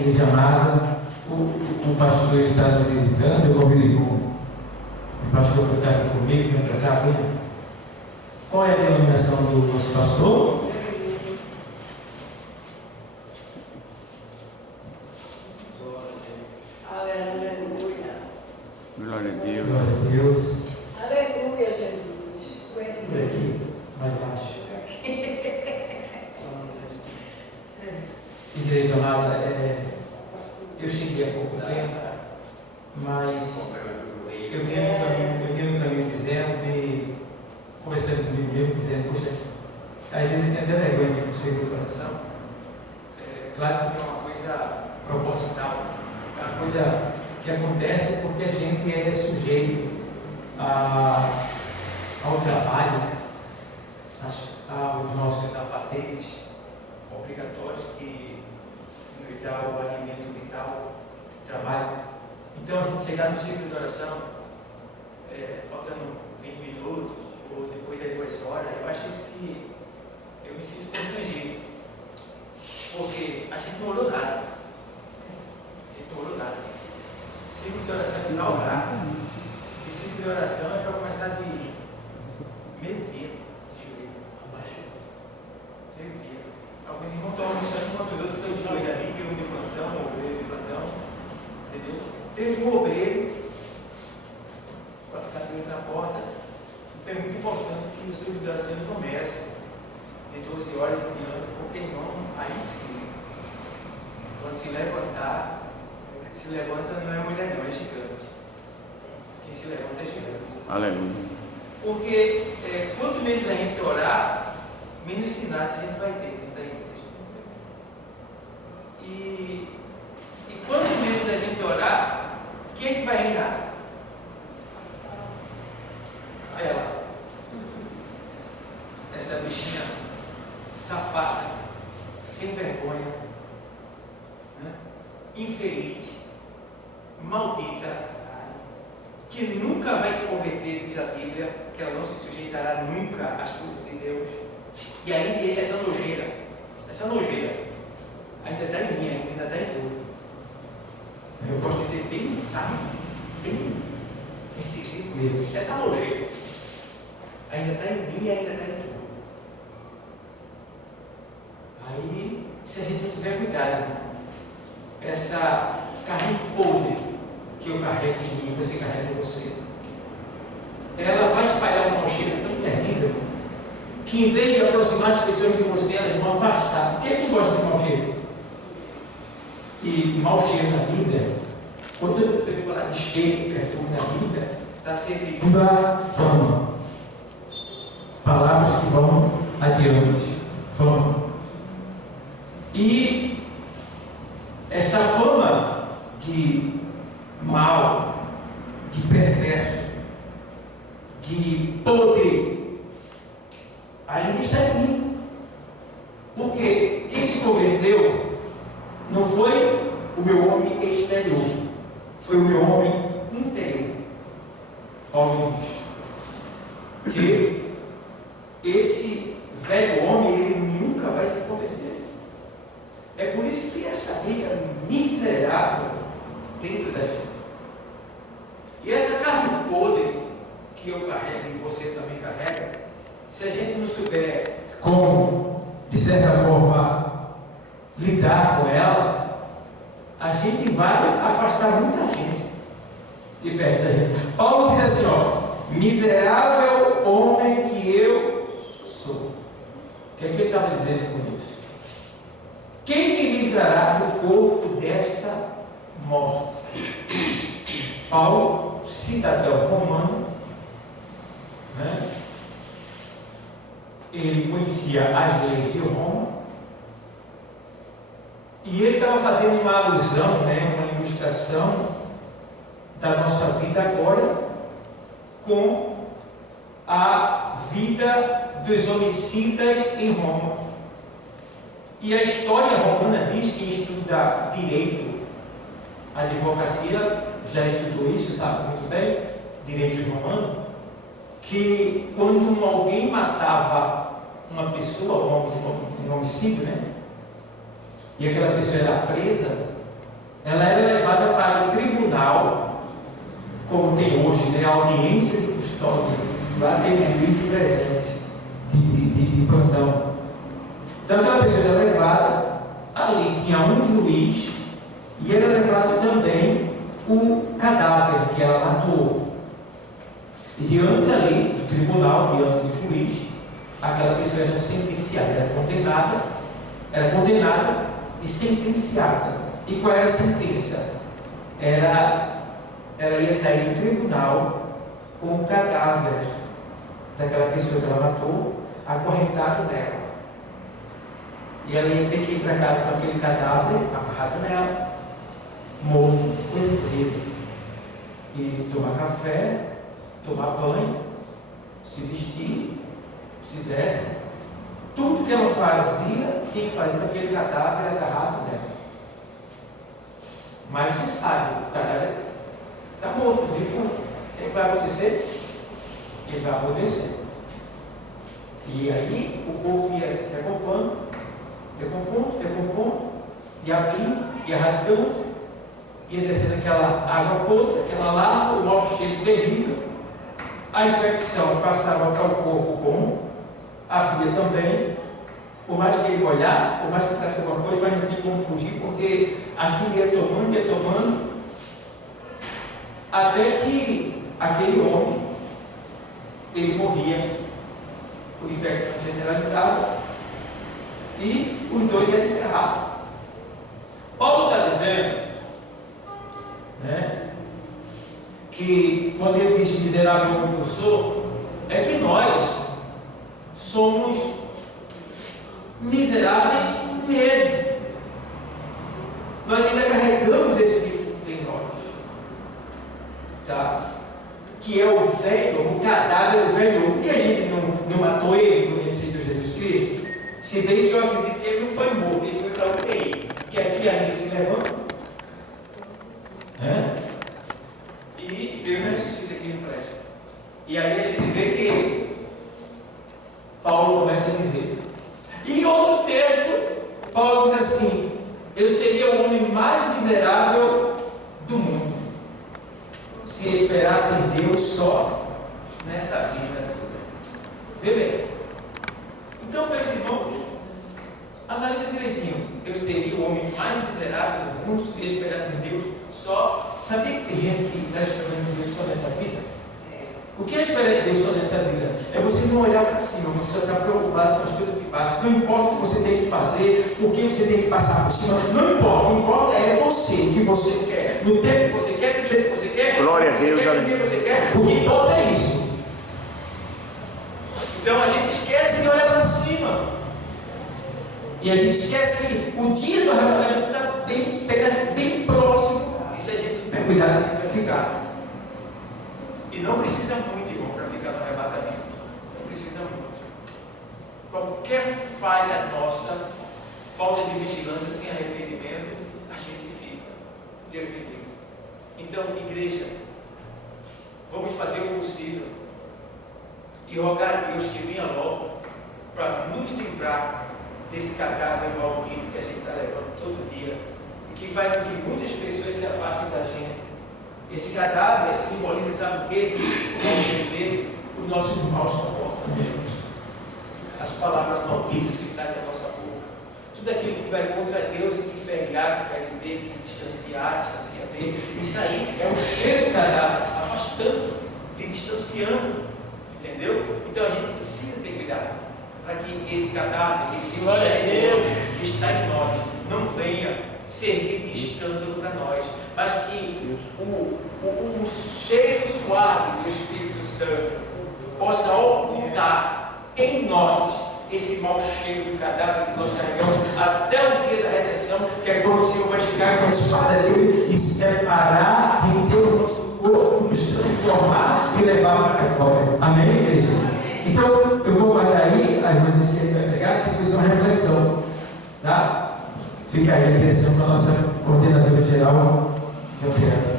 igreja amada, o pastor está nos visitando, eu convido o pastor para ficar aqui comigo, vem para cá, vem. Qual é a denominação do nosso pastor? Aleluia. Glória a Deus. Glória a Deus. Aleluia, Jesus. Tu és Por aqui, mais baixo. Igreja amada, eu cheguei há pouco tempo, mas eu vinha no caminho dizendo e conversando comigo mesmo, dizendo, poxa, às vezes eu tenho até vergonha de construir do coração. Claro que é uma coisa proposital, é uma coisa que acontece porque a gente é sujeito ao trabalho, aos nossos afazeres obrigatórios que nos dá o alimento vital, trabalho. Então a gente chegar no ciclo de oração, faltando 20 minutos, ou depois das 2 horas, eu acho que eu me sinto constrangido, porque a gente não orou nada. Ciclo de oração é para orar. E ciclo de oração é para começar de meio-dia, meio-dia. Alguns irmãos estão almoçando enquanto os outros estão de joelho ali, que um de plantão, o obreiro de plantão, entendeu? Tem um obreiro para ficar dentro da porta. Então é muito importante que o ciclo de oração comece de 12 horas em diante, porque não, aí sim, quando se levantar, se levanta não é mulher não, é gigante. Quem se levanta é gigante. Aleluia. Porque quanto menos a gente orar, menos sinais a gente vai ter dentro da igreja. E quanto menos a gente orar, quem é que vai reinar? Ela. Essa bichinha safada, sem vergonha, né? Infeliz, maldita, que nunca vai se converter, diz a Bíblia, que ela não se sujeitará nunca às coisas de Deus. E ainda essa nojeira, ainda está em mim, ainda está em tudo. Eu posso dizer bem, sabe? Bem esse jeito mesmo. Essa nojeira ainda está em mim e ainda está em tudo. Aí, se a gente não tiver cuidado, essa carne podre que eu carrego em mim, você carrega em você, ela vai espalhar um mau cheiro tão terrível que, em vez de aproximar as pessoas de você, elas vão afastar. Por que quem gosta de mau cheiro? E mau cheiro na Bíblia, quando você falar de cheiro, perfume na Bíblia, está servindo a fama. Palavras que vão adiante. Fama. E esta fama de mal, de perverso, de podre, ainda está em mim. Porque quem se converteu não foi o meu homem exterior, foi o meu homem interior. Paulo diz que esse velho homem, ele nunca vai se converter. É por isso que essa briga miserável dentro da gente. E essa carne podre que eu carrego e você também carrega, se a gente não souber como, de certa forma, lidar com ela, a gente vai afastar muita gente de perto da gente. Paulo diz assim, miserável homem que eu sou. O que é que ele estava dizendo com isso? Quem me livrará do corpo desta morte? Paulo, cidadão romano, né? Ele conhecia as leis de Roma e ele estava fazendo uma alusão, uma ilustração da nossa vida agora com a vida dos homicidas em Roma. E a história romana diz, que estuda direito, a advocacia já estudou isso, sabe muito bem, direito romano, que quando alguém matava uma pessoa, um homicídio, e aquela pessoa era presa, ela era levada para o tribunal, como tem hoje, né? A audiência de custódia. Lá tem o juiz de presente, de plantão. Então aquela pessoa era levada, ali tinha um juiz, e era levado também o cadáver que ela matou. E diante ali do tribunal, diante do juiz, aquela pessoa era sentenciada, era condenada e sentenciada. E qual era a sentença? Ela ia sair do tribunal com o cadáver daquela pessoa que ela matou, acorrentado nela. E ela ia ter que ir para casa com aquele cadáver amarrado nela, morto, coisa terrível. E tomar café, tomar banho, se vestir, se desce. Tudo que ela fazia, tinha que fazer com aquele cadáver agarrado nela. Mas você sabe, o cadáver está morto, defunto. O que vai acontecer? Ele vai apodrecer. E aí o corpo ia se decompondo, ia abrindo, ia rasgando, ia descendo aquela água podre, aquela lava, o mau cheiro terrível. A infecção passava para o corpo bom, abria também, por mais que ele olhasse, por mais que tentasse alguma coisa, mas não tinha como fugir, porque aquilo ia tomando, até que aquele homem, ele morria por infecção generalizada, e os dois eram enterrados. Paulo está dizendo, né, que quando ele diz miserável como eu sou, é que nós somos miseráveis mesmo. Nós ainda carregamos esse defunto em nós, tá? Que é o velho, o cadáver do velho. Por que a gente não matou ele quando ele aceitou Jesus Cristo? Se bem que eu acredito que ele não foi morto, ele foi para o UTI, porque aqui ainda se levanta, né? E Deus ressuscita aqui no prédio. E aí a gente vê que Paulo começa a dizer. E em outro texto, Paulo diz assim: eu seria o homem mais miserável do mundo se esperasse em Deus só nessa vida. Vê bem. Então, meus irmãos, analisa direitinho. Eu seria o homem mais miserável do mundo se esperasse em Deus só. Sabia que tem gente que está esperando em Deus só nessa vida? O que é esperar em Deus só nessa vida? É você não olhar para cima, você só está preocupado com as coisas que passam. Não importa o que você tem que fazer, o que você tem que passar por cima, não importa. O que importa é você, o que você quer, no tempo que você quer, do jeito que você quer. Glória a Deus, o que você quer. O que importa é isso. Então a gente esquece de olhar para cima. E a gente esquece o dia do arrebatamento está bem próximo. E se a gente tiver cuidado, a gente vai ficar. E não precisa muito, irmão, para ficar no arrebatamento. Não precisa muito. Qualquer falha nossa, falta de vigilância, sem arrependimento, a gente fica. Deus me livre. Então, igreja, vamos fazer o possível e rogar a Deus que venha logo para nos livrar desse cadáver maldito que a gente está levando todo dia e que faz com que muitas pessoas se afastem da gente. Esse cadáver simboliza, sabe o quê? O mau cheiro dele, os nossos maus comportamentos, as palavras malditas que saem da nossa boca, tudo aquilo que vai contra Deus e que fere A, que fere B, que distancia B. Isso aí é o cheiro do cadáver, afastando, te distanciando. Entendeu? Então a gente precisa ter cuidado para que esse cadáver, esse Deus que está em nós, não venha servir de escândalo para nós, mas que o cheiro suave do Espírito Santo possa ocultar em nós esse mau cheiro do cadáver que nós carregamos até o dia da redenção, que é quando o Senhor vai chegar com a espada dele e separar em Deus o nosso corpo, nos transformar e levar para a glória. Amém, igreja? Então, eu vou guardar aí, a irmã disse que ele vai pregar, isso foi só uma reflexão, tá? Fica aí a direção para a nossa coordenadora geral, que é o Senhor.